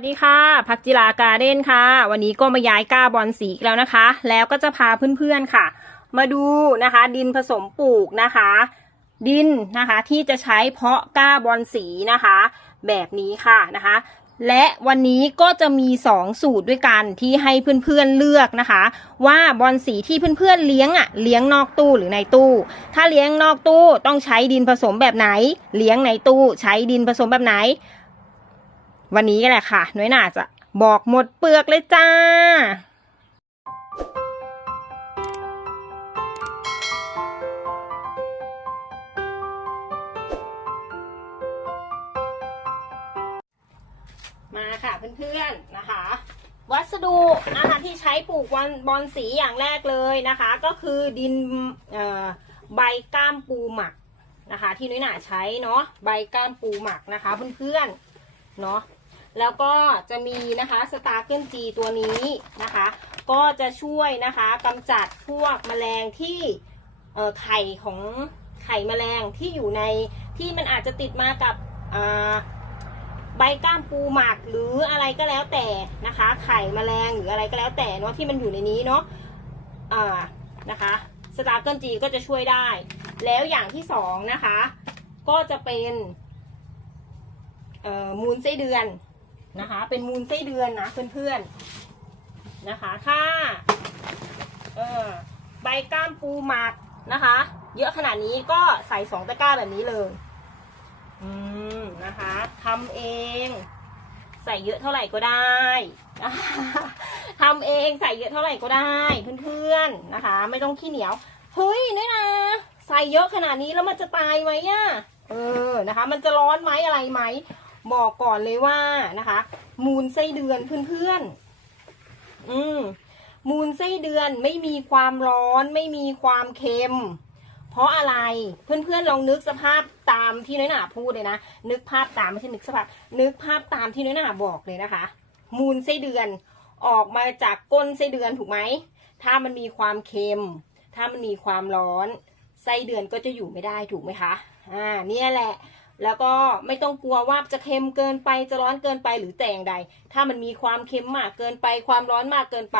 วัสดีค่ะ พักจิราการเด้นค่ะ วันนี้ก็มาย้ายก้าบอลสีอีกแล้วนะคะ แล้วก็จะพาเพื่อนๆค่ะ มาดูนะคะ ดินผสมปลูกนะคะ ดินนะคะที่จะใช้เพาะก้าบอลสีนะคะ แบบนี้ค่ะนะคะ และวันนี้ก็จะมี 2 สูตรด้วยกันที่ให้เพื่อนๆเลือกนะคะ ว่าบอลสีที่เพื่อนๆเลี้ยงอะเลี้ยงนอกตู้หรือในตู้ ถ้าเลี้ยงนอกตู้ต้องใช้ดินผสมแบบไหน เลี้ยงในตู้ใช้ดินผสมแบบไหน วันนี้แหละค่ะ น้อยหน่าจะบอกหมดเปลือกเลยจ้า มาค่ะเพื่อนๆนะคะ วัสดุนะคะที่ใช้ปลูกบอลบอลสีอย่างแรกเลยนะคะ ก็คือดินใบก้ามปูหมักนะคะ ที่น้อยหน่าใช้เนาะใบก้ามปูหมักนะคะเพื่อนๆเนาะ แล้วก็จะมีนะคะสตาร์เกิลจีตัวนี้นะคะ ก็จะช่วยนะคะกำจัดพวกแมลงที่ไข่ของไข่แมลงที่อยู่ในที่มันอาจจะติดมากับใบก้ามปูหมักหรืออะไรก็แล้วแต่นะคะ ไข่แมลงหรืออะไรก็แล้วแต่เนาะที่มันอยู่ในนี้เนาะอ่านะคะสตาร์เกิลจีก็จะช่วยได้ แล้วอย่างที่สองนะคะ ก็จะเป็นมูลไส้เดือน นะคะ เป็นมูลไส้เดือนนะเพื่อนๆนะคะถ้าเออใบก้ามปูหมักนะคะ เยอะขนาดนี้ก็ใส่สองตะกร้าแบบนี้เลยอืมนะคะทำเอง ใส่เยอะเท่าไหร่ก็ได้นะคะทำเองใส่เยอะเท่าไหร่ก็ได้เพื่อนๆนะคะ ไม่ต้องขี้เหนียวเฮ้ยนี่นะใส่เยอะขนาดนี้แล้วมันจะตายไหมอะเออนะคะ มันจะร้อนไหมอะไรไหม บอกก่อนเลยว่านะคะ มูลไส้เดือนเพื่อนๆ อืม มูลไส้เดือนไม่มีความร้อน ไม่มีความเค็ม เพราะอะไรเพื่อนๆลองนึกสภาพตามที่น้อยหนาพูดเลยนะนึกภาพตามไม่ใช่นึกสภาพ นึกภาพตามที่น้อยหนาบอกเลยนะคะ มูลไส้เดือนออกมาจากก้นไส้เดือนถูกไหมถ้ามันมีความเค็ม ถ้ามันมีความร้อนไส้เดือนก็จะอยู่ไม่ได้ถูกไหมคะ อ่า เนี่ยแหละ แล้วก็ไม่ต้องกลัวว่าจะเค็มเกินไปจะร้อนเกินไปหรือแต่อย่างใด ถ้ามันมีความเค็มมากเกินไป ความร้อนมากเกินไป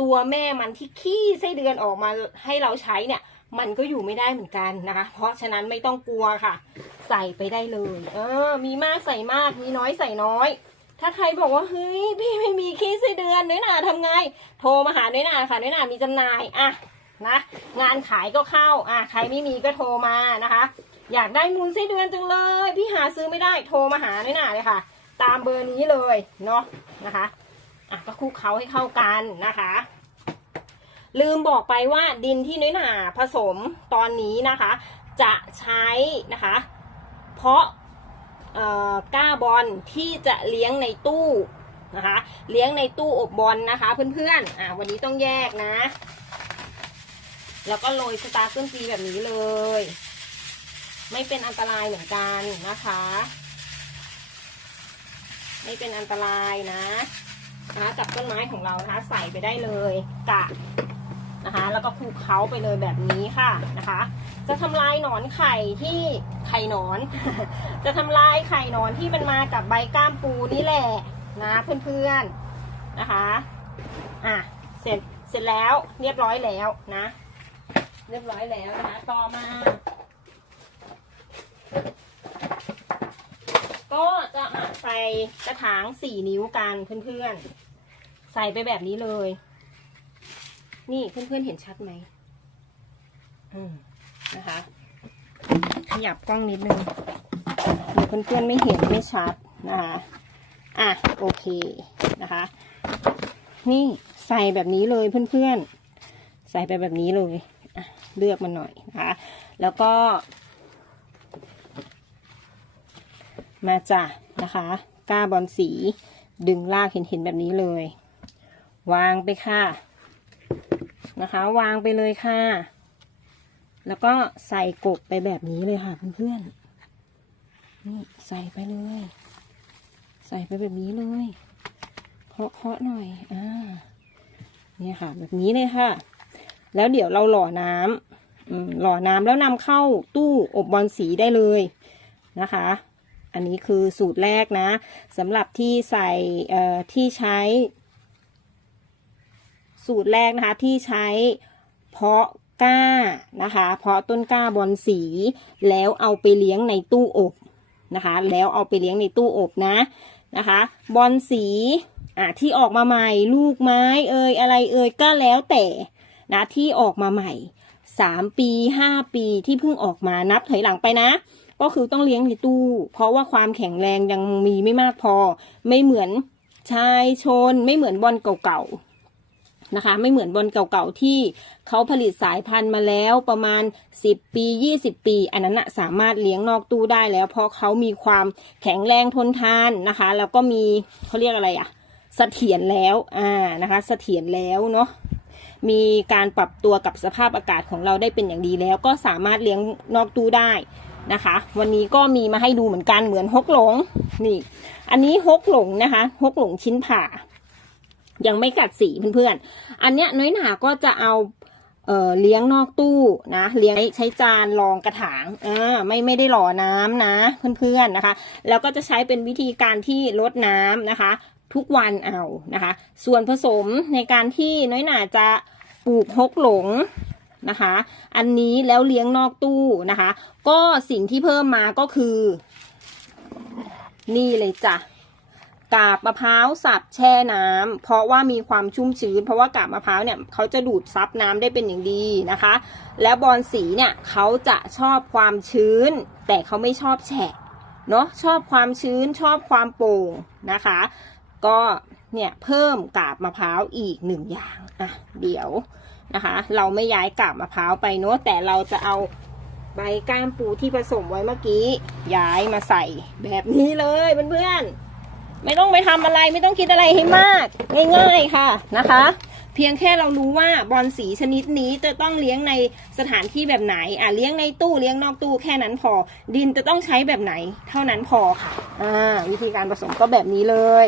ตัวแม่มันที่ขี้ไส้เดือนออกมาให้เราใช้เนี่ย มันก็อยู่ไม่ได้เหมือนกันนะคะ เพราะฉะนั้นไม่ต้องกลัวค่ะ ใส่ไปได้เลย เออ มีมากใส่มาก มีน้อยใส่น้อย ถ้าใครบอกว่าเฮ้ยพี่ไม่มีขี้ไส้เดือนน้อยหนาทำไง โทรมาหาน้อยหนาค่ะน้อยหนามีจำหน่ายอะนะงานขายก็เข้าอะใครไม่มีก็โทรมานะคะ อยากได้มูลไส้เดือนจังเลย พี่หาซื้อไม่ได้โทรมาหาน้อยหนาเลยค่ะ ตามเบอร์นี้เลยเนาะนะคะอะก็คลุกเคล้าให้เข้ากันนะคะ ลืมบอกไปว่าดินที่น้อยหนาผสมตอนนี้นะคะ จะใช้นะคะ เพราะก้าบอลที่จะเลี้ยงในตู้นะคะ เลี้ยงในตู้อบบอลนะคะ เพื่อนๆอะวันนี้ต้องแยกนะ แล้วก็โรยสตาร์เกิลจีแบบนี้เลย ไม่เป็นอันตรายเหมือนกันนะคะ ไม่เป็นอันตรายนะนะคะกับต้นไม้ของเรานะคะ ใส่ไปได้เลยกะนะคะ แล้วก็คลุกเคล้าไปเลยแบบนี้ค่ะนะคะ จะทำลายหนอนไข่ที่ไข่หนอน จะทำลายไข่หนอนที่มันมากับใบก้ามปูนี่แหละนะเพื่อนๆนะคะอะเสร็จเสร็จแล้วเรียบร้อยแล้วนะ เรียบร้อยแล้วนะคะ ต่อมา ก็จะมาใส่กระถางสี่นิ้วกันเพื่อนๆ ใส่ไปแบบนี้เลย นี่เพื่อนๆเห็นชัดไหมอืมนะคะ ขยับกล้องนิดนึงเดี๋ยวเพื่อนๆไม่เห็นไม่ชัดนะคะอะโอเคนะคะ นี่ใส่แบบนี้เลยเพื่อนๆ ใส่ไปแบบนี้เลยเลือกมันหน่อยนะคะ แล้วก็ มาจ้ะนะคะก้าบอลสี ดึงลากเห็นเห็นๆแบบนี้เลย วางไปค่ะ นะคะ วางไปเลยค่ะ แล้วก็ใส่กบไปแบบนี้เลยค่ะเพื่อนๆนี่ใส่ไปเลย ใส่ไปแบบนี้เลยเคาะเคาะหน่อยอ่าเนี่ยค่ะ แบบนี้เลยค่ะ แล้วเดี๋ยวเราหล่อน้ำหล่อน้ำแล้วนำเข้าตู้อบบอลสีได้เลยนะคะ อันนี้คือสูตรแรกนะสำหรับที่ใส่ที่ใช้ สูตรแรกนะคะที่ใช้เพาะก้านะคะเพาะต้นก้าบอลสีแล้วเอาไปเลี้ยงในตู้อบนะคะ แล้วเอาไปเลี้ยงในตู้อบนะนะคะ บอลสีอะที่ออกมาใหม่ลูกไม้เอ่ยอะไรเอ่ยก็แล้วแต่นะที่ออกมาใหม่สามปีห้าปีที่เพิ่งออกมานับถอยหลังไปนะ ก็คือต้องเลี้ยงในตู้ เพราะว่าความแข็งแรงยังมีไม่มากพอ ไม่เหมือนชายชน ไม่เหมือนบอลเก่าๆนะคะ ไม่เหมือนบอลเก่าๆที่เขาผลิตสายพันธุ์มาแล้วประมาณ 10 ปี 20 ปี อันนั้นนะสามารถเลี้ยงนอกตู้ได้แล้ว เพราะเขามีความแข็งแรงทนทานนะคะ แล้วก็มีเขาเรียกอะไรอะเสถียรแล้วอ่านะคะเสถียรแล้วเนาะมีการปรับตัวกับสภาพอากาศของเราได้เป็นอย่างดีแล้ว ก็สามารถเลี้ยงนอกตู้ได้ นะคะ วันนี้ก็มีมาให้ดูเหมือนกันเหมือนฮกหลงนี่ อันนี้ฮกหลงนะคะฮกหลงชิ้นผ่า ยังไม่กัดสีเพื่อนๆอันเนี้ยน้อยหนาก็จะเอาเอ่อเลี้ยงนอกตู้นะเลี้ยงใช้จานรองกระถางอ่าไม่ไม่ได้หล่อน้ำนะเพื่อนๆนะคะ แล้วก็จะใช้เป็นวิธีการที่ลดน้ำนะคะ ทุกวันเอานะคะ ส่วนผสมในการที่น้อยหนาจะปลูกฮกหลง นะคะ อันนี้แล้วเลี้ยงนอกตู้นะคะ ก็สิ่งที่เพิ่มมาก็คือ นี่เลยจ้ะกาบมะพร้าวสับแช่น้ำเพราะว่ามีความชุ่มชื้น เพราะว่ากาบมะพร้าวเนี่ยเขาจะดูดซับน้ำได้เป็นอย่างดีนะคะ แล้วบอลสีเนี่ยเขาจะชอบความชื้น แต่เขาไม่ชอบแฉะเนาะชอบความชื้นชอบความโป่งนะคะ ก็เนี่ยเพิ่มกาบมะพร้าวอีกหนึ่งอย่างอะเดี๋ยว นะคะ เราไม่ย้ายกาบมะพร้าวไปเนาะแต่เราจะเอาใบก้ามปูที่ผสมไว้เมื่อกี้ ย้ายมาใส่แบบนี้เลยเพื่อนๆไม่ต้องไปทำอะไรไม่ต้องคิดอะไรให้มาก ง่ายๆค่ะนะคะ เพียงแค่เรารู้ว่าบอลสีชนิดนี้จะต้องเลี้ยงในสถานที่แบบไหนอะเลี้ยงในตู้เลี้ยงนอกตู้แค่นั้นพอ ดินจะต้องใช้แบบไหน เท่านั้นพอค่ะอ่าวิธีการผสมก็แบบนี้เลย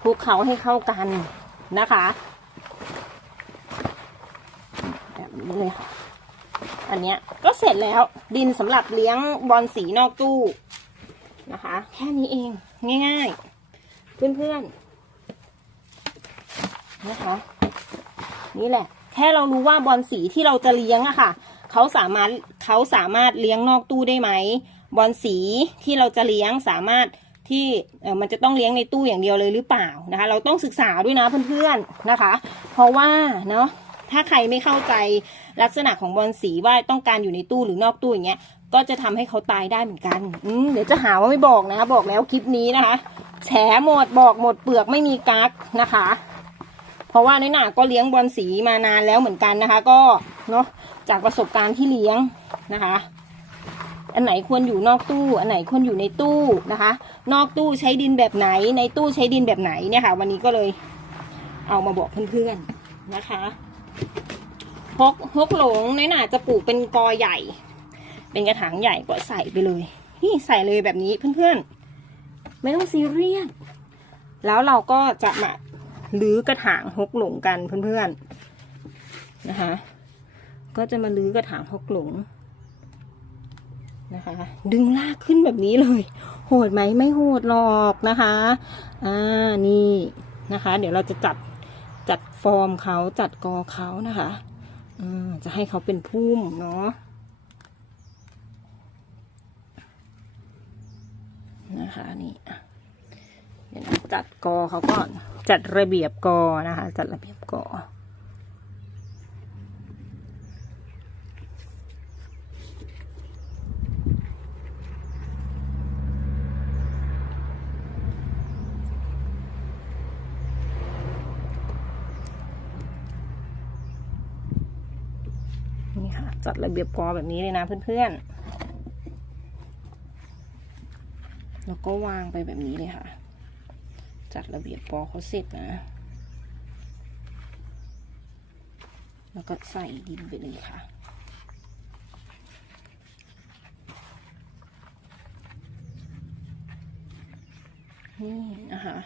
คลุกเคล้าให้เข้ากันนะคะ แบบ นี้เลยค่ะ อันเนี้ยก็เสร็จแล้วดินสำหรับเลี้ยงบอลสีนอกตู้นะคะ แค่นี้เองง่าย ๆ เพื่อนๆนะคะ นี่แหละ แค่เรารู้ว่าบอลสีที่เราจะเลี้ยงอะค่ะเขาสามารถเขาสามารถเลี้ยงนอกตู้ได้ไหมบอลสีที่เราจะเลี้ยงสามารถที่เออมันจะต้องเลี้ยงในตู้อย่างเดียวเลยหรือเปล่านะคะ เราต้องศึกษาด้วยนะเพื่อนๆนะคะ เพราะว่าเนาะ ถ้าใครไม่เข้าใจลักษณะของบอลสีว่าต้องการอยู่ในตู้หรือนอกตู้อย่างเงี้ย ก็จะทำให้เขาตายได้เหมือนกัน อืเดี๋ยวจะหาว่าไม่บอกนะ บอกแล้วคลิปนี้นะคะ แฉหมดบอกหมดเปลือกไม่มีกักนะคะ เพราะว่าน้อยหนาก็เลี้ยงบอลสีมานานแล้วเหมือนกันนะคะ ก็เนาะจากประสบการณ์ที่เลี้ยงนะคะอันไหนควรอยู่นอกตู้ อันไหนควรอยู่ในตู้นะคะ นอกตู้ใช้ดินแบบไหน ในตู้ใช้ดินแบบไหนเนี่ยค่ะ วันนี้ก็เลยเอามาบอกเพื่อนๆนะคะ ฮกฮกหลงน้อยหนาจะปลูกเป็นกอใหญ่ เป็นกระถางใหญ่ก็ใส่ไปเลย นี่ใส่เลยแบบนี้เพื่อนๆ ไม่ต้องซีเรียส แล้วเราก็จะมาลื้อกระถางฮกหลงกันเพื่อนๆ นะคะ ก็จะมาลื้อกระถางฮกหลงนะคะ ดึงลากขึ้นแบบนี้เลย โหดไหมไม่โหดหรอกนะคะ อ่า นี่นะคะ เดี๋ยวเราจะจัด จัดฟอร์มเขาจัดกอเขานะคะจะให้เขาเป็นพุ่มเนาะนะคะนี่เดี๋ยวจัดกอเขาก่อนจัดระเบียบกอนะคะ จัดระเบียบกอ จัดระเบียบกอแบบนี้เลยนะเพื่อนๆ แล้วก็วางไปแบบนี้เลยค่ะ จัดระเบียบกอเขาเสร็จนะ แล้วก็ใส่ดินไปเลยค่ะนี่นะคะ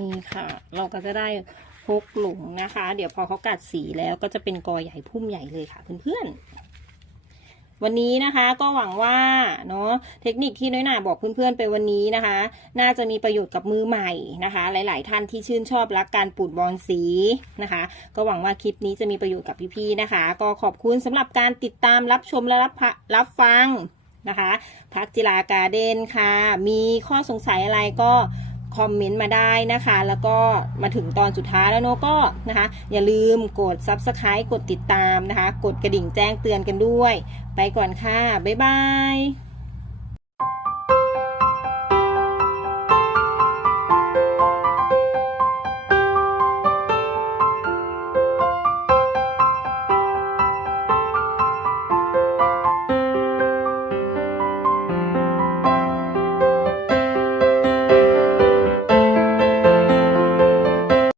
นี่ค่ะ เราก็จะได้หกหลุมนะคะ เดี๋ยวพอเขากัดสีแล้วก็จะเป็นกอใหญ่พุ่มใหญ่เลยค่ะเพื่อนๆ วันนี้นะคะก็หวังว่าเนาะเทคนิคที่น้อยหนาบอกเพื่อนๆไปวันนี้นะคะ น่าจะมีประโยชน์กับมือใหม่นะคะ หลายๆท่านที่ชื่นชอบรักการปูดบอลสีนะคะ ก็หวังว่าคลิปนี้จะมีประโยชน์กับพี่ๆนะคะ ก็ขอบคุณสำหรับการติดตามรับชมและรับรับฟังนะคะพักจิราการ์เด้นค่ะ มีข้อสงสัยอะไรก็ คอมเมนต์มาได้นะคะ แล้วก็มาถึงตอนสุดท้ายแล้วเนาะก็นะคะ อย่าลืมกด Subscribe กดติดตามนะคะ กดกระดิ่งแจ้งเตือนกันด้วย ไปก่อนค่ะ บ๊ายบาย